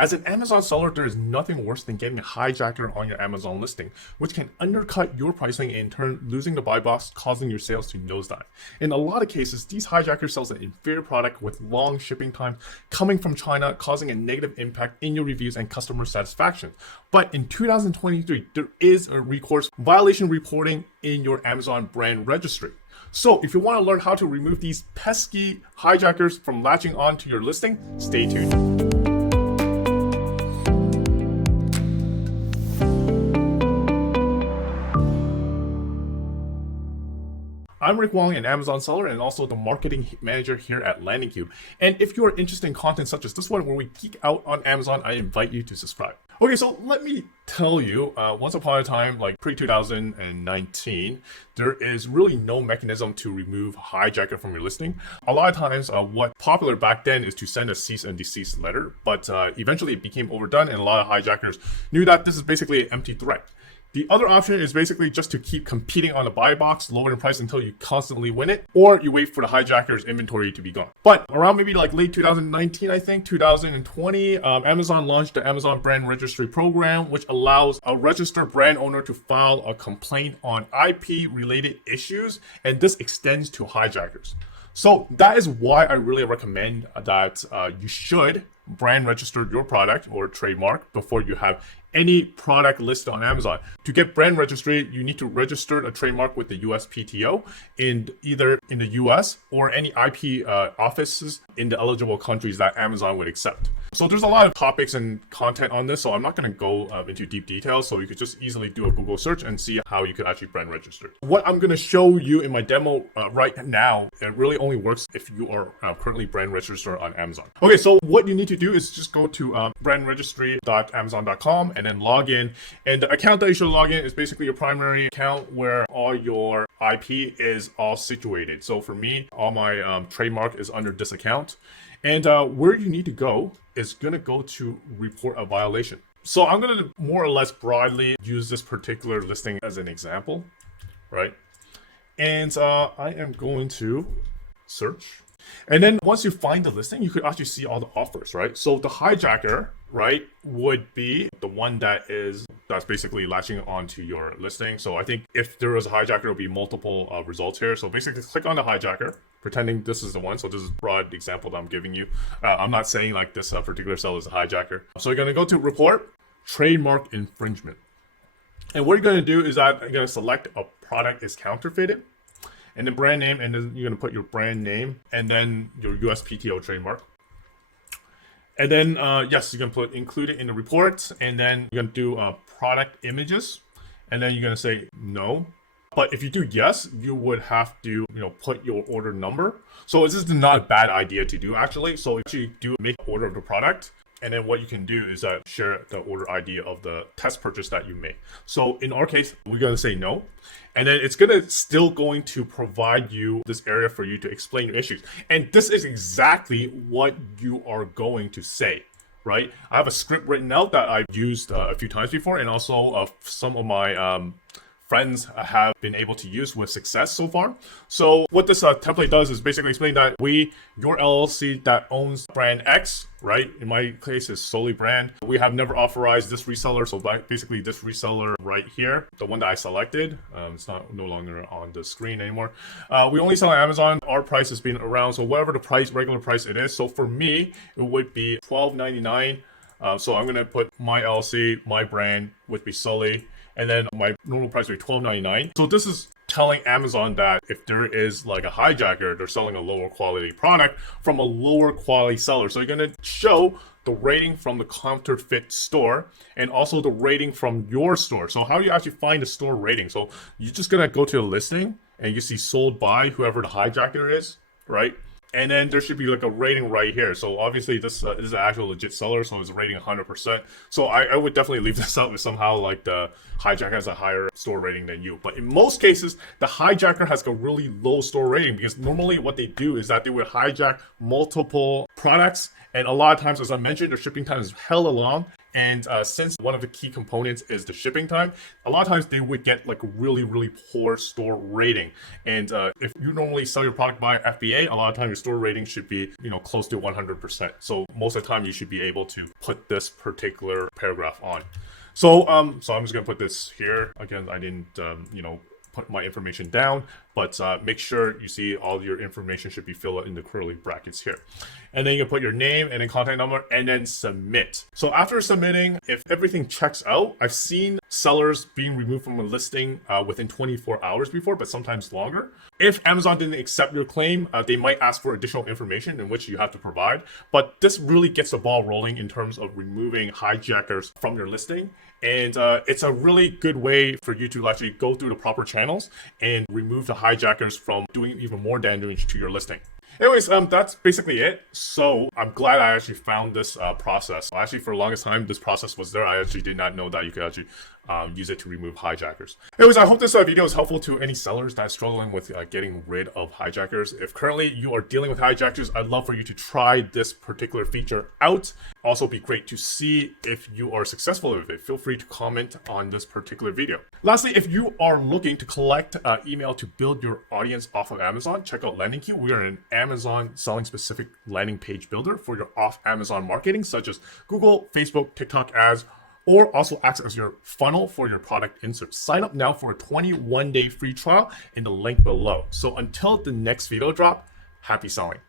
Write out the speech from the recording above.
As an Amazon seller, there is nothing worse than getting a hijacker on your Amazon listing, which can undercut your pricing and in turn losing the buy box, causing your sales to nosedive. In a lot of cases, these hijackers sell an inferior product with long shipping times coming from China, causing a negative impact in your reviews and customer satisfaction. But in 2023, there is a recourse violation reporting in your Amazon brand registry. So if you want to learn how to remove these pesky hijackers from latching on to your listing, stay tuned. I'm Rick Wong, an Amazon seller and also the marketing manager here at LandingCube. And if you are interested in content such as this one where we geek out on Amazon, I invite you to subscribe. Okay, so let me tell you, once upon a time, like pre-2019, there is really no mechanism to remove hijacker from your listing. A lot of times, what popular back then is to send a cease and desist letter, but eventually it became overdone and a lot of hijackers knew that this is basically an empty threat. The other option is basically just to keep competing on the buy box, lower the price until you constantly win it, or you wait for the hijacker's inventory to be gone. But around maybe like late 2019, I think, 2020, Amazon launched the Amazon Brand Registry program, which allows a registered brand owner to file a complaint on IP-related issues, and this extends to hijackers. So that is why I really recommend that you should brand register your product or trademark before you have any product listed on Amazon. To get brand registry, you need to register a trademark with the USPTO in either in the US or any IP offices in the eligible countries that Amazon would accept. So there's a lot of topics and content on this, so I'm not going to go into deep details. So you could just easily do a Google search and see how you could actually brand register. What I'm going to show you in my demo right now, it really only works if you are currently brand registered on Amazon. Okay, so what you need to do is just go to brandregistry.amazon.com and then log in. And the account that you should log in is basically your primary account where all your IP is all situated. So for me, all my trademark is under this account. And where you need to go is going to go to report a violation. So I'm going to more or less broadly use this particular listing as an example, right? And I am going to search. And then once you find the listing, you could actually see all the offers, right? So the hijacker, right, would be the one that's basically latching onto your listing. So I think if there was a hijacker, there'll be multiple results here. So basically click on the hijacker, pretending this is the one. So this is a broad example that I'm giving you. I'm not saying like this particular seller is a hijacker. So you're going to go to report trademark infringement. And what you're going to do is that you're going to select a product is counterfeited. And then brand name, and then you're going to put your brand name and then your USPTO trademark. And then, yes, you can include it in the report, and then you're going to do product images, and then you're going to say no. But if you do yes, you would have to, put your order number. So this is not a bad idea to do actually. So if you do make order of the product, and then what you can do is share the order ID of the test purchase that you made. So in our case, we're going to say no. And then it's still going to provide you this area for you to explain your issues. And this is exactly what you are going to say, right? I have a script written out that I've used a few times before. And also some of my friends have been able to use with success so far. So what this template does is basically explain that your LLC that owns brand X, right? In my case, is solely brand. We have never authorized this reseller. So basically this reseller right here, the one that I selected, it's no longer on the screen anymore. We only sell on Amazon. Our price has been around. So whatever the regular price it is. So for me, it would be $12.99. So I'm going to put my LLC, my brand would be solely, and then my normal price would be $12.99. So this is telling Amazon that if there is like a hijacker, they're selling a lower quality product from a lower quality seller. So you're going to show the rating from the counterfeit store and also the rating from your store. So how do you actually find the store rating? So you're just going to go to the listing and you see sold by whoever the hijacker is, right? And then there should be like a rating right here. So obviously this is an actual legit seller, so it's rating 100%. So I would definitely leave this out if somehow like the hijacker has a higher store rating than you. But in most cases, the hijacker has a really low store rating because normally what they do is that they would hijack multiple products. And a lot of times, as I mentioned, their shipping time is hella long. And since one of the key components is the shipping time, a lot of times they would get like really, really poor store rating. And if you normally sell your product by FBA, a lot of times your store rating should be, close to 100%. So most of the time you should be able to put this particular paragraph on. So I'm just gonna put this here. Again, I didn't, put my information down, but make sure you see all your information should be filled out in the curly brackets here. And then you can put your name and then contact number and then submit. So after submitting, if everything checks out, I've seen sellers being removed from a listing within 24 hours before, but sometimes longer. If Amazon didn't accept your claim, they might ask for additional information in which you have to provide. But this really gets the ball rolling in terms of removing hijackers from your listing. And it's a really good way for you to actually go through the proper channels and remove the hijackers from doing even more damage to your listing. Anyways, that's basically it. So I'm glad I actually found this process. Actually, for the longest time, this process was there. I actually did not know that you could actually use it to remove hijackers. Anyways, I hope this video is helpful to any sellers that are struggling with getting rid of hijackers. If currently you are dealing with hijackers, I'd love for you to try this particular feature out. Also, be great to see if you are successful with it. Feel free to comment on this particular video. Lastly, if you are looking to collect email to build your audience off of Amazon, check out LandingCube. We are an Amazon selling specific landing page builder for your off Amazon marketing, such as Google, Facebook, TikTok ads, or also acts as your funnel for your product inserts. Sign up now for a 21-day free trial in the link below. So until the next video drop, happy selling.